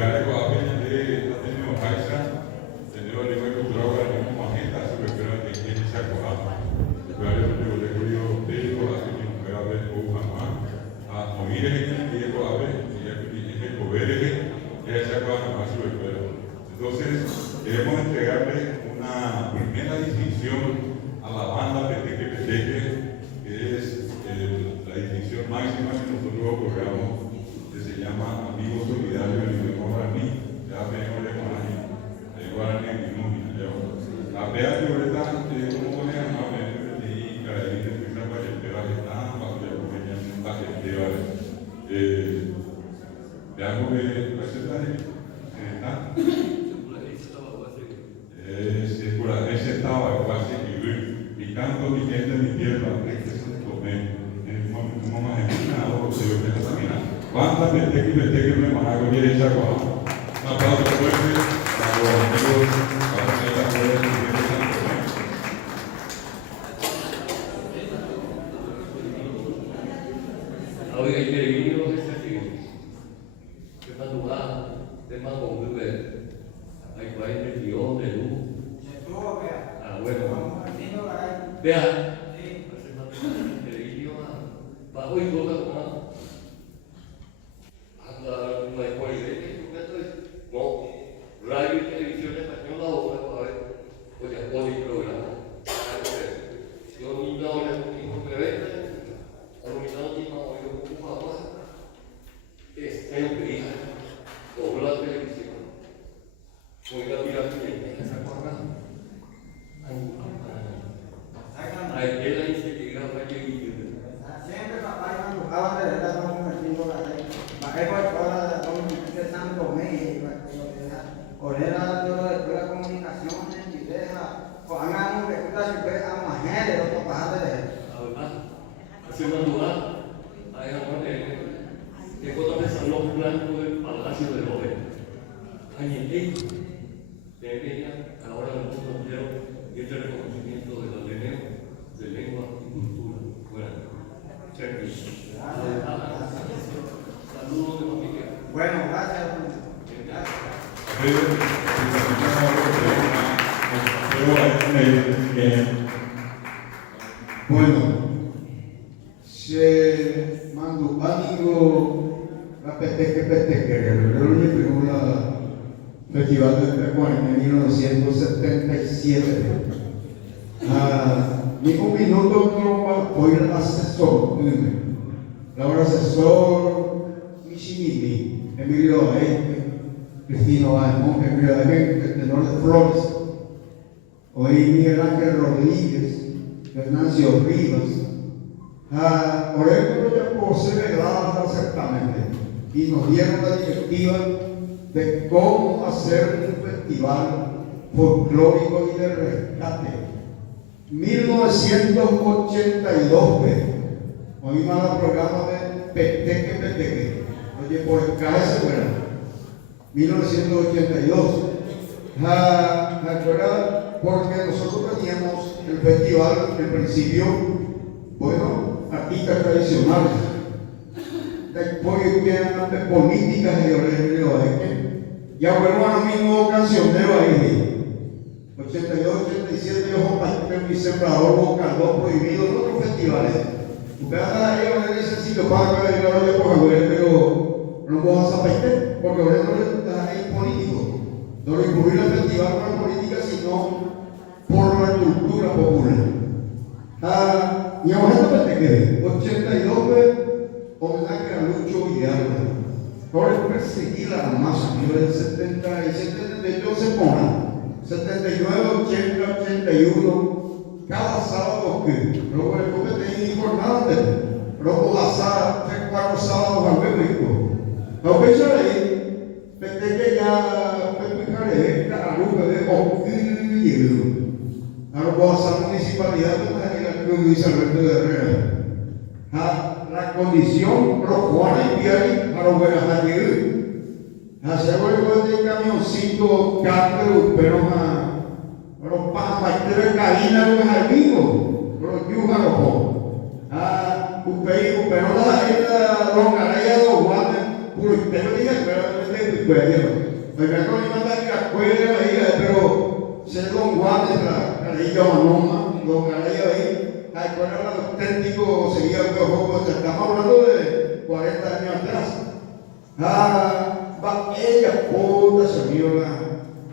lugares que apenas tenido Haisa, tenido lengua y cultura guaraní como agenda, sobre pero que tiene esa cosa. Lugares donde yo le digo, digo, así que no a ver cómo jamás, a oír el que tiene que haber, y ya que tiene que comer esa cosa más sobre pero. Entonces, queremos entregarle una primera distinción a la banda Peteque Peteque, que es la distinción máxima que nosotros otorgamos, que se llama Amigo Solidario del idioma guaraní. Ya venimos de guaraní, de guaraní y nómina. La pea de ahorita, ¿cómo se llama? Y Caraín de Pisa Pacheteras están, para que ya no Pacheteras. Veamos que la está ese estaba casi vivir, picando mi gente mi tierra, que se tomé, en un momento imaginado, se yo que examinar. ¿Cuántas veces que me mago y esa cosa? Un aplauso fuerte para los amigos, para esta fuerza que me están tomando. Ahora hay que ir a ese sitio. Que para lugar, tema con el bebé. Hay 40 millones de luz. Ah, bueno. Vea. Bajo y toca como la cualidad no, radio y televisión española o oye, poli programa. Yo ni no le digo que venga, a lo mismo tiempo yo ocupaba es el o la televisión. Voy a mirar que esa cosa. Hay que la iniciativa para que siempre papá iba a buscar de verdad con un artículo para que ahora con Santo México, Correa de la comunicaciones y deja, o hagan que tú te ves a más género, otro para de segundo lugar, hay algo que cuando empezó los blancos del Palacio de Lobe, hay en ello, de ella, ahora el mundo entero, y este reconocimiento del ateneo, de lengua y cultura. Bueno, saludos de familia. bueno, gracias. Bueno, se mandó amigo la Peteque, el figura Festival del Pecuán en 1977. Ni un minuto no fue el asesor, la asesor Mishimimi, Emilio Aete, Cristino Aemón, Emilio Aete, Tenor de Flores, hoy Miguel Ángel Rodríguez, Venancio Rivas, por eso ya posee certamente y nos dieron la directiva de cómo hacer un festival folclórico y de rescate. 1982, hoy más el programa de Peteque, oye, por el caso, 1982. ¿Recuerda? Porque nosotros teníamos el festival, el principio, bueno, artistas tradicionales, después quedan de políticas y de ya vuelvo a la misma cancionero ahí. 82, 87, Ojo Pastel, Mi Sembrador, Bocardó, Prohibido, en otros festivales. Ustedes ahí van a decir sitio para que yo lo coja, pero no puedo hacer pastel, porque ahora no es político. No lo incluir el festival con la política, sino por la cultura popular. Y ahora te quedé. 82, homenaje a Lucho Vidal. Ahora es perseguir a la masa. En el 70 y 72 se pone. 79, 80, 81, cada sábado que luego el comité importante, luego pasar 3, 4 sábados al México. Lo que yo leí, desde que ya me fijaré, la luz de Oquillo, a lo que pasa municipalidad de la dice Alberto de Herrera. La condición, los Juanes y Piari, a los Verajayú. Hacia luego de camioncito, cambio, pero los pasteles de cabina, los amigos, los yújaros, pero la longaraya, los guantes, puro, pero diga, pero pues ayer. Oiga, con mi manda que la escuela ahí, pero se don Juan de la carilla manoma, don carilla ahí, la escuela era auténtico, seguía un poco, estamos hablando de 40 años atrás. Va ella, puta señora,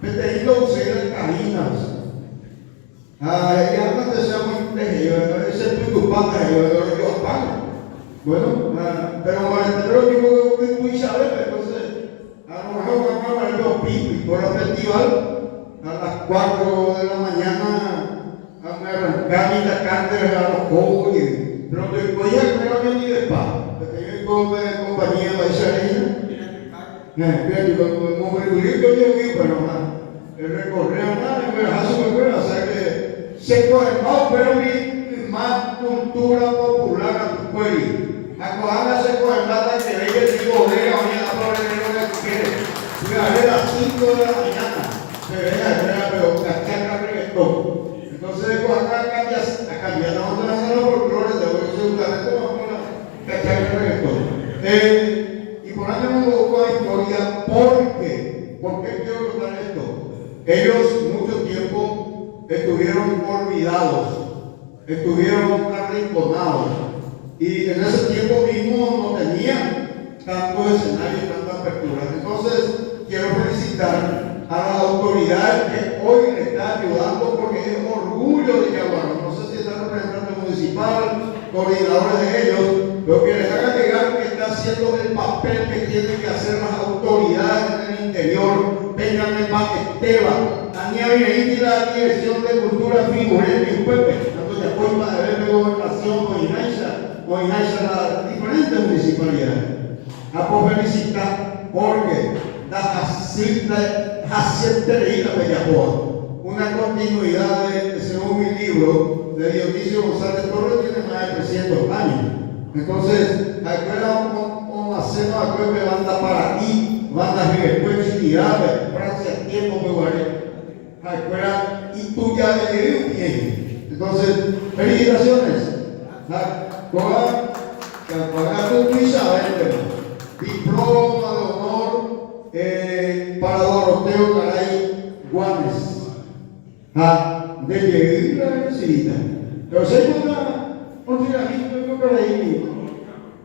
peteindo usted carinas. Ella antes se muy ese es tu pata, yo apago. Bueno, pero digo que tú sabes, entonces, a lo mejor vamos a ver los picos y por el festival, a las 4 de la mañana, a me arrancar y la cátedra a los juegos, pero después ya creo que ni de paz, porque yo tengo compañía de esa como el librito yo vi, pero el recorrido nada, el brazo me fuera, o sea que se coge más, pero más cultura popular a tu pueblo. A Coahuila se coge nada que ella se bodega, mañana por el dinero que quiere. Fui a ver a las 5 de la mañana, se veía, pero cachaca reggaetón. Entonces de Coahuila cambia, no vamos a hacer los folclores de hoy, seguramente vamos a cachaca reggaetón. Y por ahí me busco la historia, ¿por qué quiero contar esto? Ellos mucho tiempo estuvieron olvidados, estuvieron arrinconados. Y en ese tiempo mismo no tenían tanto escenario, tanta apertura. Entonces, quiero felicitar a las autoridades que hoy le están ayudando porque es orgullo de Yaguaro. No sé si está el representante municipal, coordinadores de ellos, pero que les haga llegar que está haciendo el papel que tienen que hacer las autoridades en el interior. Vengan el Esteban, Daniel y la Dirección de Cultura Figurente y Pepe, tanto de apoyo para ver de gobernación o Inaisa las diferentes municipalidades. A por felicitar porque la Jacinta Leída Bellapoa, una continuidad según mi libro de Dionisio González Torres, tiene más de 300 años. Entonces, la escuela hacemos la escuela de banda para aquí, banda de después chiquidades, Francia, tiempo, la escuela y tú ya le bien. Entonces, felicitaciones. Tú Isabel, diploma de honor para Doroteo Caray Guanes, de llegar a la visita. Pero se llama un finalista por ahí,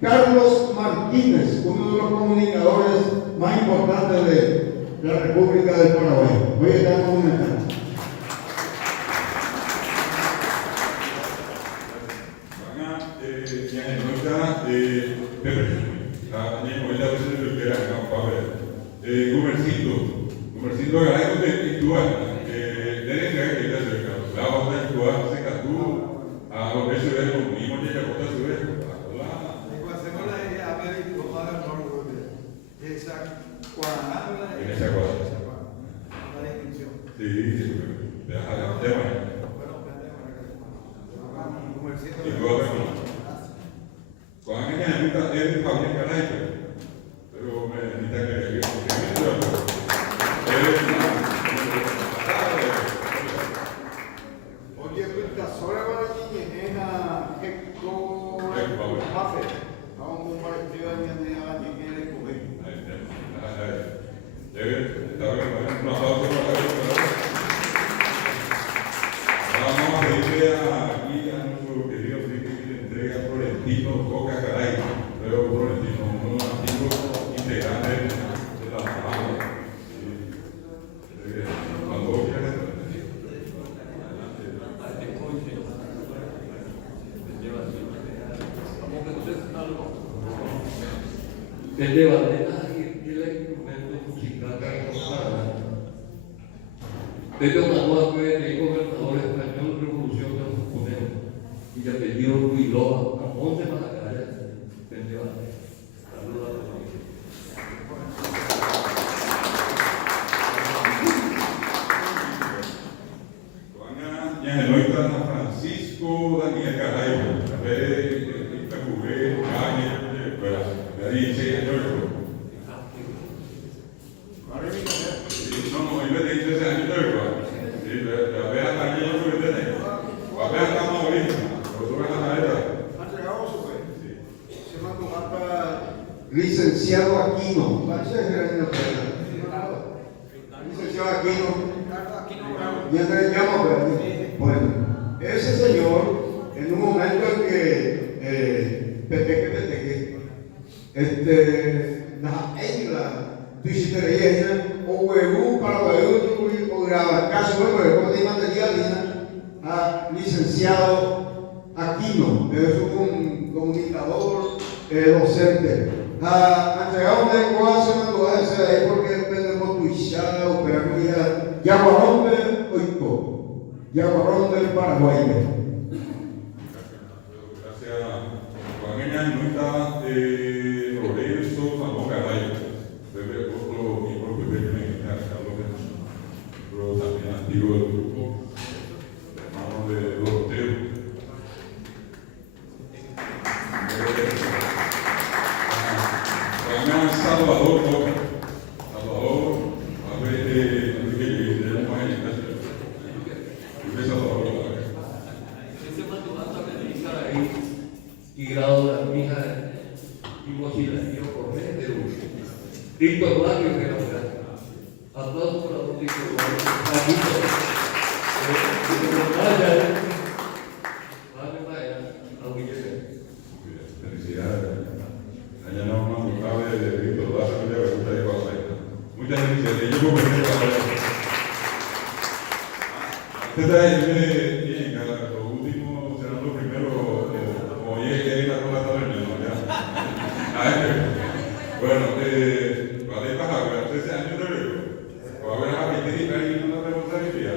Carlos Martínez, uno de los comunicadores más importantes de la República del Paraguay. Hoy estamos comentando. Gumercindo Garay de Ituá, debe ser que está cerca. La otra Ituá se cató a los besos de los mismos y ya bota su vez. En esa cuadra. Sí, deja el tema. Y luego cuando ella invita es de Fabián Garay, pero me invita que Oye, sola Guarañi es a Hector Pafe. Vamos a un partido de Ñanea y quiere comer. Vamos a pedirle aquí a nuestro querido Felipe que le entregue a Florentino Coca Caray, luego Florentino, uno antiguo integrante de la familia. Cuando quieras. El de bandera y el instrumento musical Pedro Manuel fue el gobernador español, Revolución de los Componentes, y de apellido Ruiz Loa, a 11 Maracayas, de bandera. Saludos a todos. Francisco Daniel Caray, jugué ahí 6 años. No, yo le dije 6 años. La vea también yo que tiene. La vea está más bonita. Pero tú ves la madera. mientras le llamo, pero, bueno, ese señor, en un momento en que Peteque, la isla, Tuishitereyeña, o Huevú, para Huevú, o Caso Huevú, como te material, a licenciado Aquino, que es un comunicador docente. Entregado un lenguaje, una lugar de ahí porque depende de Tuishá, o Peracunidad, Yaguarón del Oico, Yaguarón del Paraguay. Gracias. Juan no está Lorenzo Salmón Garay. Debe otro miembro que viene en Carlos pero también antiguo del grupo, hermano de Doroteo. Juan Salvador López. Salvador, a ver, Enrique, tenemos ahí en casa. Salvador López. Ese matemata me dice ahí, y grado de mi hija, y mochila, y yo por medio de uno. Víctor Mario, que no era. A todos por la Víctor Mario. A Víctor. Felicidades. Allá no una notable de Víctor Lazo, que le gusta ir a la muchas felicidades. Yo como que bien, lo último serán los primeros, como oye que hay la cola taberna, ¿no? Bueno, vale para 13 años de luego. Va a ver a mi tía y una pregunta de día.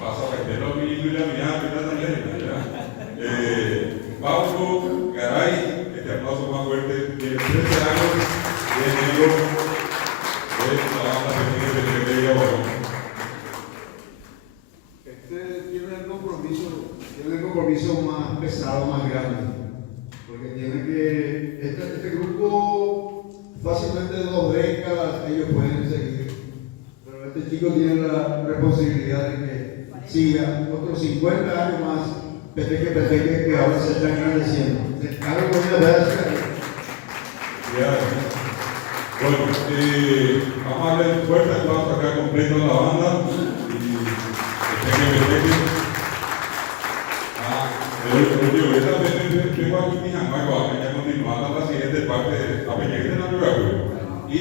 Pasa a que no mi hija mi hija también, ¿ya? Pablo Garay, este aplauso más fuerte, tiene 13 años de enemigo de la banda que tiene Yaguarón. Tiene el compromiso más pesado, más grande, porque tiene que, este grupo fácilmente 2 décadas ellos pueden seguir, pero este chico tiene la responsabilidad de que siga otros 50 años más, peteque, que ahora se está engrandeciendo. Claro, bueno, vamos a darle fuerte aplauso acá completo a la banda y tengo aquí mi jamás, ya continuando la siguiente parte, a Peña de la Nueva y